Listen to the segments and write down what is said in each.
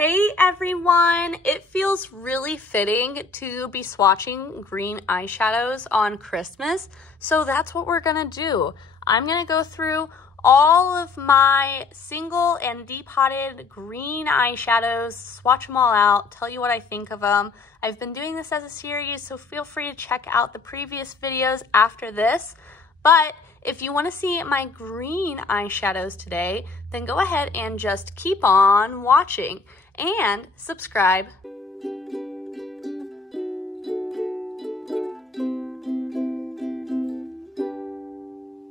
Hey everyone! It feels really fitting to be swatching green eyeshadows on Christmas, so that's what we're gonna do. I'm gonna go through all of my single and depotted green eyeshadows, swatch them all out, tell you what I think of them. I've been doing this as a series, so feel free to check out the previous videos after this. But if you want to see my green eyeshadows today, then go ahead and just keep on watching and subscribe.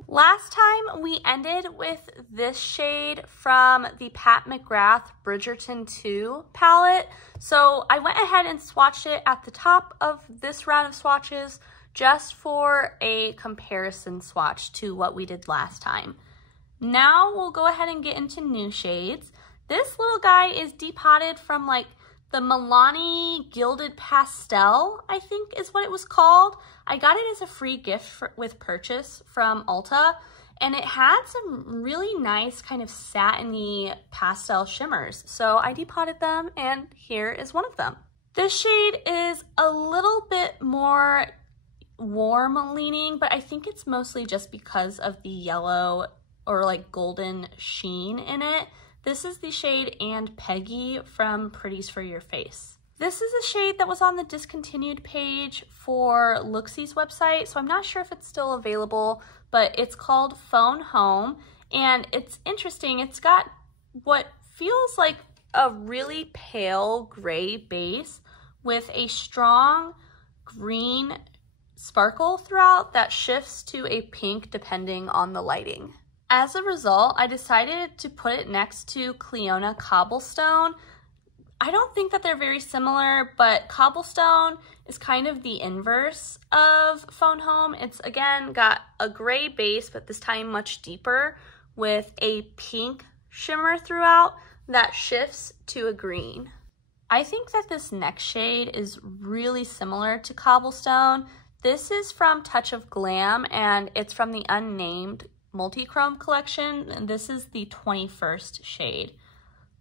Last time we ended with this shade from the Pat McGrath Bridgerton 2 palette. So I went ahead and swatched it at the top of this round of swatches just for a comparison swatch to what we did last time. Now we'll go ahead and get into new shades. This little guy is depotted from like the Milani Gilded Pastel, I think is what it was called. I got it as a free gift with purchase from Ulta, and it had some really nice kind of satiny pastel shimmers. So I depotted them, and here is one of them. This shade is a little bit more warm leaning, but I think it's mostly just because of the yellow or like golden sheen in it. This is the shade And Peggy from Pretties for Your Face. This is a shade that was on the discontinued page for Looksie's website, so I'm not sure if it's still available, but it's called Phone Home, and it's interesting. It's got what feels like a really pale gray base with a strong green sparkle throughout that shifts to a pink depending on the lighting. As a result, I decided to put it next to Clionadh Cobblestone. I don't think that they're very similar, but Cobblestone is kind of the inverse of Phone Home. It's again got a gray base, but this time much deeper with a pink shimmer throughout that shifts to a green. I think that this next shade is really similar to Cobblestone. This is from Touch of Glam, and it's from the Unnamed Multichrome collection, and this is the 21st shade.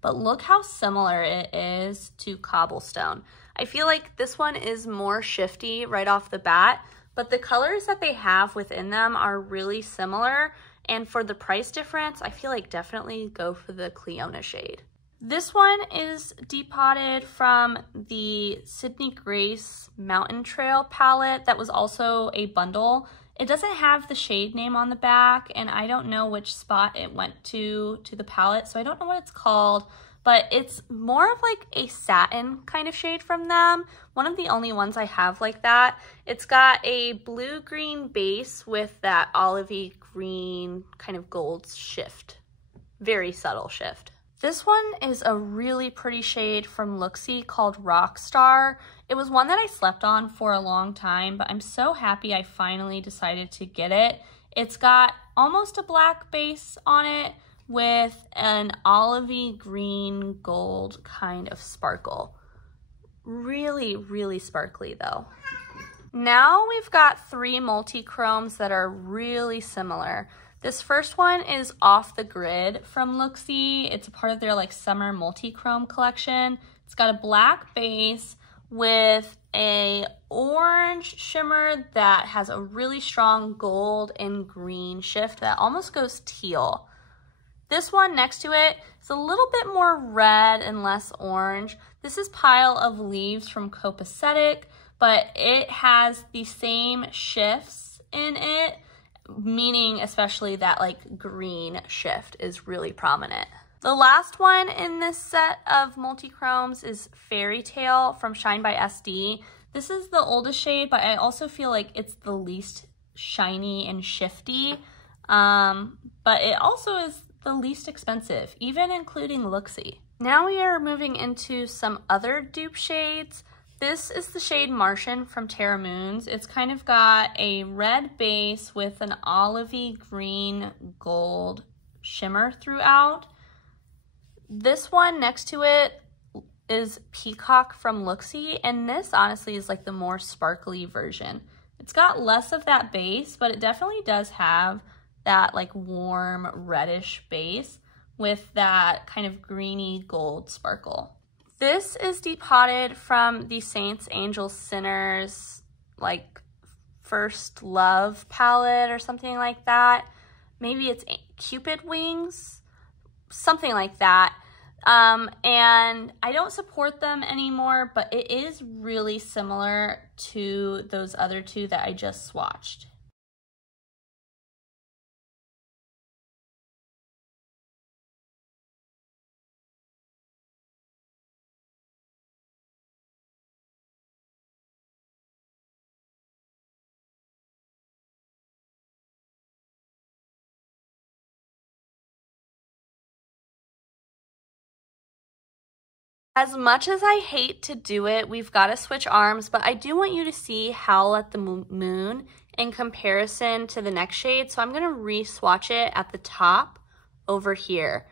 But look how similar it is to Cobblestone. I feel like this one is more shifty right off the bat, but the colors that they have within them are really similar, and for the price difference, I feel like definitely go for the Clionadh shade. This one is depotted from the Sydney Grace Mountain Trail palette that was also a bundle. It doesn't have the shade name on the back, and I don't know which spot it went to the palette, so I don't know what it's called, but it's more of like a satin kind of shade from them. One of the only ones I have like that. It's got a blue-green base with that olivey green kind of gold shift. Very subtle shift. This one is a really pretty shade from Looksie called Rockstar. It was one that I slept on for a long time, but I'm so happy I finally decided to get it. It's got almost a black base on it with an olivey green gold kind of sparkle. Really, really sparkly though. Now we've got three multi-chromes that are really similar. This first one is Off the Grid from Looksy. It's a part of their like summer multi-chrome collection. It's got a black base with a orange shimmer that has a really strong gold and green shift that almost goes teal. This one next to it is a little bit more red and less orange. This is Pile of Leaves from Copacetic, but it has the same shifts in it, meaning especially that like green shift is really prominent. The last one in this set of multi-chromes is Fairy Tale from Shine by SD. This is the oldest shade, but I also feel like it's the least shiny and shifty, but it also is the least expensive, even including Looksy. Now we are moving into some other dupe shades. This is the shade Martian from Terra Moons. It's kind of got a red base with an olivey green gold shimmer throughout. This one next to it is Peacock from Looksy, and this honestly is like the more sparkly version. It's got less of that base, but it definitely does have that like warm reddish base with that kind of greeny gold sparkle. This is depotted from the Saints, Angels, Sinners, like First Love palette or something like that. Maybe it's Cupid Wings, something like that. And I don't support them anymore, but it is really similar to those other two that I just swatched. As much as I hate to do it, we've got to switch arms, but I do want you to see Howl at the Moon in comparison to the next shade. So I'm going to re-swatch it at the top over here.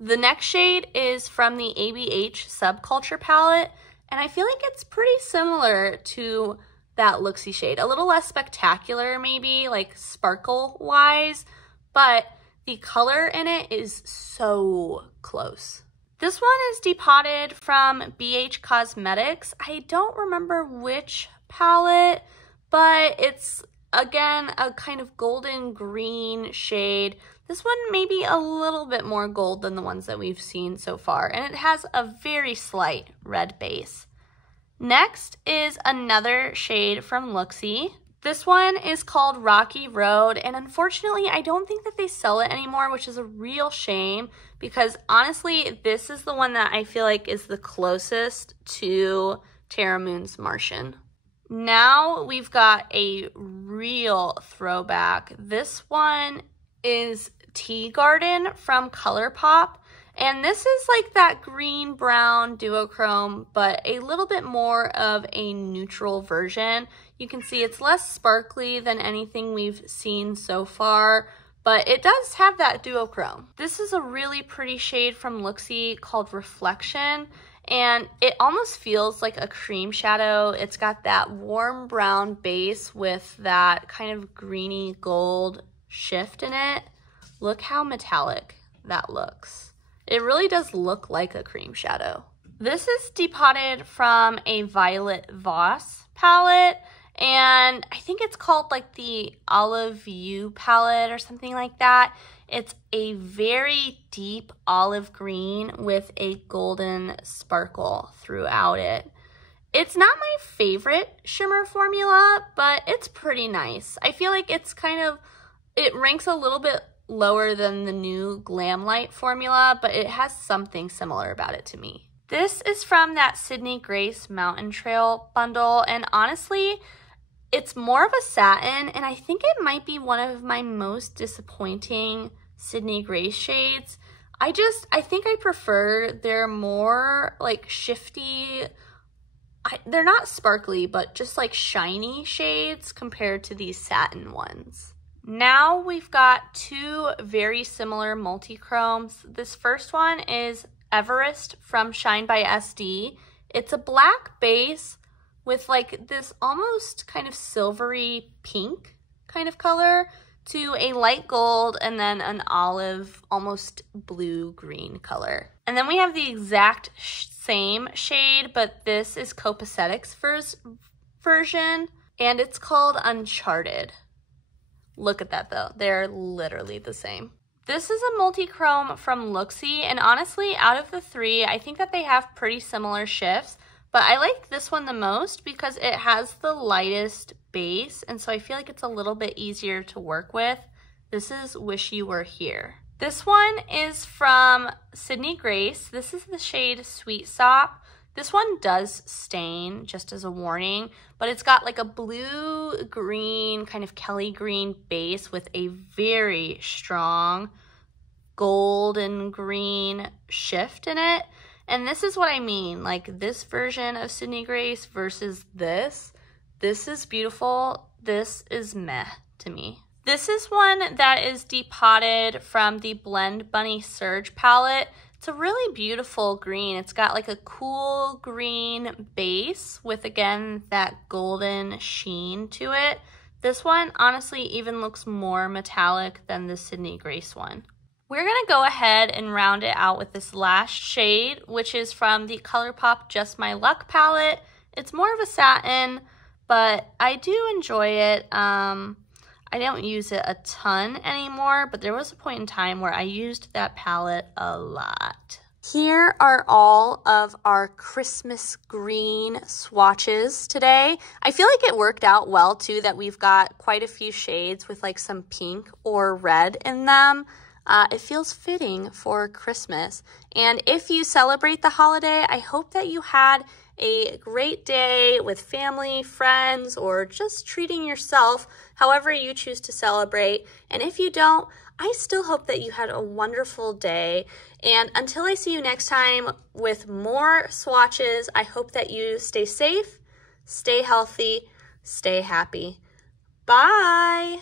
The next shade is from the ABH Subculture palette, and I feel like it's pretty similar to that Looksy shade. A little less spectacular maybe, like sparkle-wise, but the color in it is so close. This one is depotted from BH Cosmetics. I don't remember which palette, but it's, again, a kind of golden green shade. This one may be a little bit more gold than the ones that we've seen so far, and it has a very slight red base. Next is another shade from Looksy. This one is called Rocky Road, and unfortunately, I don't think that they sell it anymore, which is a real shame, because honestly, this is the one that I feel like is the closest to Tara Moon's Martian. Now we've got a real throwback. This one is Tea Garden from ColourPop, and this is like that green-brown duochrome, but a little bit more of a neutral version. You can see it's less sparkly than anything we've seen so far, but it does have that duochrome. This is a really pretty shade from Looksy called Reflection, and it almost feels like a cream shadow. It's got that warm brown base with that kind of greeny gold shift in it. Look how metallic that looks. It really does look like a cream shadow. This is depotted from a Violet Voss palette, and I think it's called like the Olive View palette or something like that. It's a very deep olive green with a golden sparkle throughout it. It's not my favorite shimmer formula, but it's pretty nice. I feel like it's kind of, it ranks a little bit lower than the new Glam Light formula, but it has something similar about it to me. This is from that Sydney Grace Mountain Trail bundle, and honestly, it's more of a satin, and I think it might be one of my most disappointing Sydney Grace shades. I think I prefer their more like shifty, they're not sparkly, but just like shiny shades compared to these satin ones. Now we've got two very similar multi-chromes. This first one is Everest from Shine by SD. It's a black base with like this almost kind of silvery pink kind of color to a light gold and then an olive, almost blue-green color. And then we have the exact same shade, but this is Copacetic's version, and it's called Uncharted. Look at that though, they're literally the same. This is a multi-chrome from Looksy, and honestly, out of the three, I think that they have pretty similar shifts, but I like this one the most because it has the lightest base, and so I feel like it's a little bit easier to work with. This is Wish You Were Here. This one is from Sydney Grace. This is the shade Sweet Sop. This one does stain, just as a warning, but it's got like a blue-green, kind of Kelly green base with a very strong golden green shift in it. And this is what I mean, like this version of Sydney Grace versus this. This is beautiful, this is meh to me. This is one that is depotted from the Blend Bunny Surge palette. It's a really beautiful green. It's got like a cool green base with, again, that golden sheen to it. This one honestly even looks more metallic than the Sydney Grace one. We're going to go ahead and round it out with this last shade, which is from the ColourPop Just My Luck palette. It's more of a satin, but I do enjoy it. I don't use it a ton anymore, but there was a point in time where I used that palette a lot. Here are all of our Christmas green swatches today. I feel like it worked out well too that we've got quite a few shades with like some pink or red in them. It feels fitting for Christmas. And if you celebrate the holiday, I hope that you had a great day with family, friends, or just treating yourself, however you choose to celebrate. And if you don't, I still hope that you had a wonderful day. And until I see you next time with more swatches, I hope that you stay safe, stay healthy, stay happy. Bye!